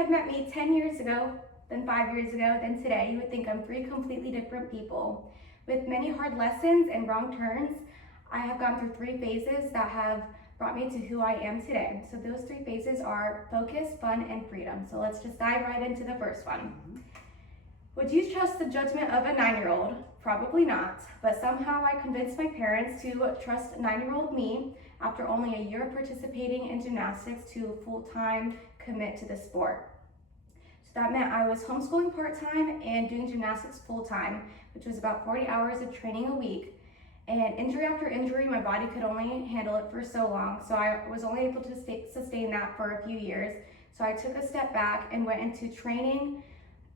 had met me 10 years ago, then 5 years ago, then today, you would think I'm three completely different people. With many hard lessons and wrong turns, I have gone through three phases that have brought me to who I am today. So those three phases are focus, fun, and freedom. So let's just dive right into the first one. Would you trust the judgment of a 9-year-old? Probably not, but somehow I convinced my parents to trust 9-year-old me after only a year of participating in gymnastics to full-time commit to the sport. So that meant I was homeschooling part-time and doing gymnastics full-time, which was about 40 hours of training a week. And injury after injury, my body could only handle it for so long, so I was only able to sustain that for a few years. So I took a step back and went into training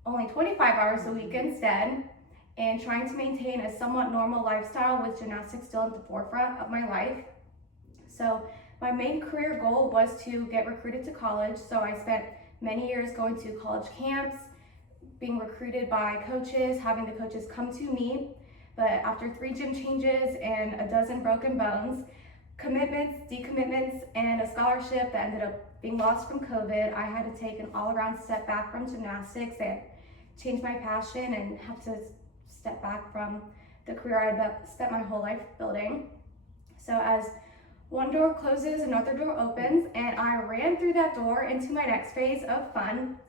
only 25 hours a week instead, and trying to maintain a somewhat normal lifestyle with gymnastics still at the forefront of my life. So my main career goal was to get recruited to college, so I spent many years going to college camps, being recruited by coaches, having the coaches come to me. But after 3 gym changes and a dozen broken bones, commitments, decommitments, and a scholarship that ended up being lost from COVID, I had to take an all-around step back from gymnastics and change my passion and have to step back from the career I had spent my whole life building. So as one door closes, another door opens, and I ran through that door into my next phase of fun.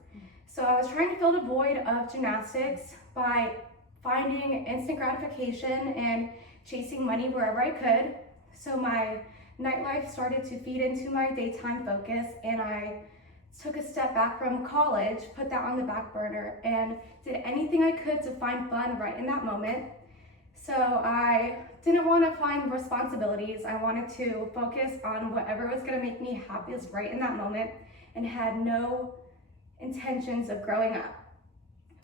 So I was trying to fill the void of gymnastics by finding instant gratification and chasing money wherever I could. So my nightlife started to feed into my daytime focus, and I took a step back from college, put that on the back burner, and did anything I could to find fun right in that moment. So I didn't want to find responsibilities. I wanted to focus on whatever was going to make me happiest right in that moment, and had no intentions of growing up.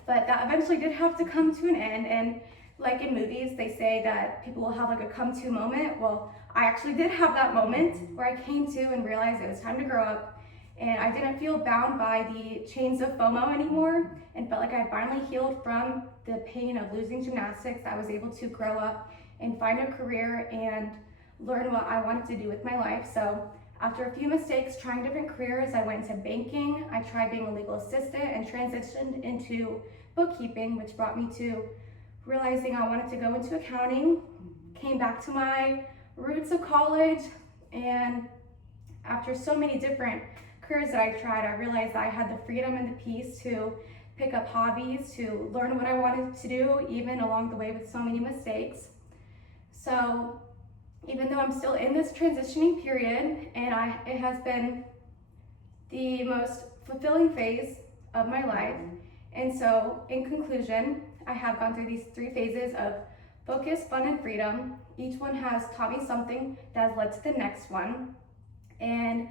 But that eventually did have to come to an end, and like in movies, they say that people will have like a come-to moment. Well, I actually did have that moment where I came to and realized it was time to grow up, and I didn't feel bound by the chains of FOMO anymore, and felt like I finally healed from the pain of losing gymnastics. I was able to grow up and find a career and learn what I wanted to do with my life. So after a few mistakes trying different careers, I went into banking, I tried being a legal assistant, and transitioned into bookkeeping, which brought me to realizing I wanted to go into accounting. Came back to my roots of college, and after so many different careers that I tried, I realized I had the freedom and the peace to pick up hobbies, to learn what I wanted to do, even along the way with so many mistakes. So even though I'm still in this transitioning period, and it has been the most fulfilling phase of my life. And so in conclusion, I have gone through these 3 phases of focus, fun, and freedom. Each one has taught me something that has led to the next one. And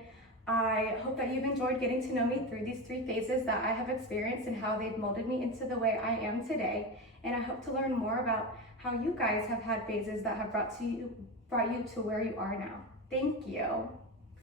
I hope that you've enjoyed getting to know me through these 3 phases that I have experienced and how they've molded me into the way I am today. And I hope to learn more about how you guys have had phases that have brought you to where you are now. Thank you.